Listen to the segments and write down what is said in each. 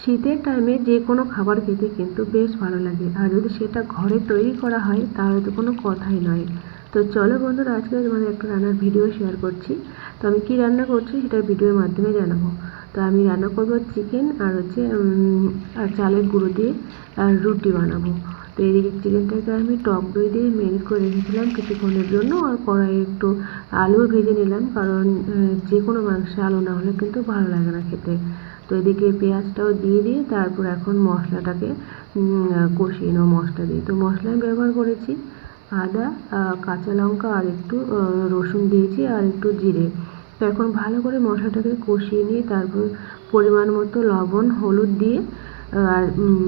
শীতের টাইমে যে কোনো খাবার খেতে কিন্তু বেশ ভালো লাগে, আর যদি সেটা ঘরে তৈরি করা হয় তাহলে তো কোনো কথাই নয়। তো চলো বন্ধুরা, আজকে তোমাদের একটা রান্নার ভিডিও শেয়ার করছি। তো আমি কী রান্না করছি সেটা ভিডিওর মাধ্যমে জানাবো। তো আমি রান্না করবো চিকেন আর আর চালের গুঁড়ো দিয়ে আর রুটি বানাবো। তো এদিকে চিকেনটাকে আমি টক দই দিয়ে ম্যারিনেট করে রেখেছিলাম কিছুক্ষণের জন্য, আর কড়াইয়ে একটু আলুও ভেজে নিলাম, কারণ যে কোনো মাংসে আলু না হলে কিন্তু ভালো লাগে না খেতে। তো এদিকে পেঁয়াজটাও দিয়ে তারপর এখন মশলাটাকে কষিয়ে নেবো মশলা দিয়ে। তো মশলা আমি ব্যবহার করেছি আদা, কাঁচা লঙ্কা আর একটু রসুন দিয়েছি আর একটু জিরে। তো এখন ভালো করে মশলাটাকে কষিয়ে নিয়ে তারপর পরিমাণ মতো লবণ হলুদ দিয়ে আর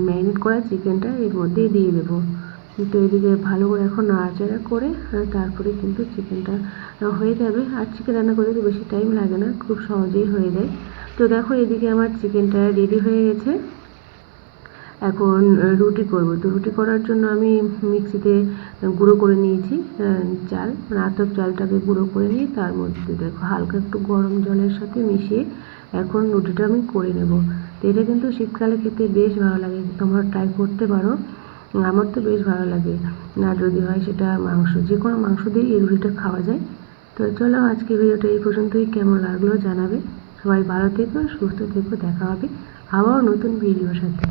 ম্যারিনেট করা চিকেনটা এর মধ্যে দিয়ে দেবো। তো এদিকে ভালো করে এখন নাড়াচাড়া করে তারপরে কিন্তু চিকেনটা হয়ে যাবে। আর চিকেন রান্না করতে তো বেশি টাইম লাগে না, খুব সহজেই হয়ে যায়। তো দেখো এদিকে আমার চিকেনটা রেডি হয়ে গেছে। এখন রুটি করব। তো রুটি করার জন্য আমি মিক্সিতে গুঁড়ো করে নিয়েছি চাল, মানে আতপ চালটাকে গুঁড়ো করে নিয়ে তার মধ্যে দেখো হালকা একটু গরম জলের সাথে মিশিয়ে এখন রুটিটা আমি করে নেব। তো এটা কিন্তু শীতকালে খেতে বেশ ভালো লাগে, তোমরা ট্রাই করতে পারো। আমার তো বেশ ভালো লাগে। আর যদি হয় সেটা মাংস, যে কোনো মাংস দিয়ে এই রুটিটা খাওয়া যায়। তো চলো আজকে ভিডিওটা এই পর্যন্তই, কেমন লাগলো জানাবে। সবাই ভালো থেকো, সুস্থ থেকো, দেখা হবে আবার নতুন ভিডিওর সাথে।